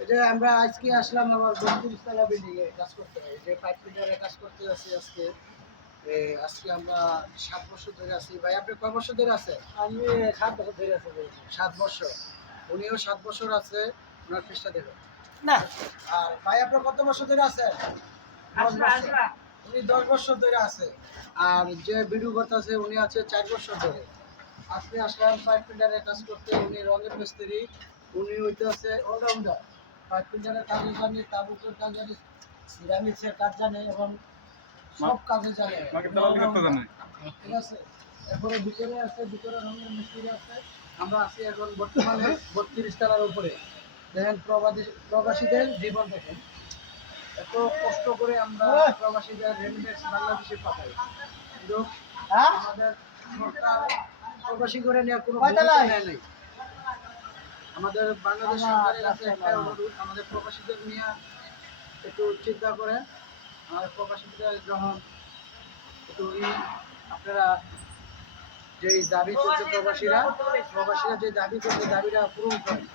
এই যে আমরা আজকে আসলাম আমার 32 তলা বিল্ডিং এ কাজ করতে, এই যে পাইপ ফিটারে কাজ করতে যাচ্ছি আজকে। আজকে আমরা 7 বছর ধরে আছি। ভাই আপনি কয় বছর ধরে আছেন? আমি 7 বছর ধরে আছি। 7 বছর। উনিও 7 বছর আছে। ওনার ফেসটা দেখুন। না, আর ভাই আপনার কত বছর ধরে আছেন? 10 বছর। উনি 10 বছর ধরে আছে। আর যে ভিডিও করতেছে উনি আছে 4 বছর ধরে। আজকে আসলাম পাইপ ফিটারে কাজ করতে। উনি রঙের মিস্ত্রি, উনি হইতেছে অলরাউন্ডার। পাইপ ফিটারের কাজ জানে, তাবুকের কাজ জানে, সিরামিক্সের কাজ জানে এবং সব কাজে জানে। ঠিক আছে। এরপরে ভিতরে আছে, ভিতরে রঙের মিস্ত্রি আছে। আমরা আছি এখন বর্তমানে 32 তলার উপরে। দেখেন প্রবাসীদের জীবন দেখেন। এত কষ্ট করে আমরা প্রবাসীদের রেমিটেন্স বাংলাদেশে পাঠাই, কিন্তু আমাদের সরকার প্রবাসী করে নেওয়ার কোনো ভূমিকা নেয় নাই। আমাদের বাংলাদেশ সরকারের কাছে একটা অনুরোধ, আমাদের প্রবাসীদের নিয়ে একটু চিন্তা করেন। আমাদের প্রবাসীদের যখন একটু আপনারা যেই দাবি করছে প্রবাসীরা যে দাবি করছে দাবিটা পূরণ করেন।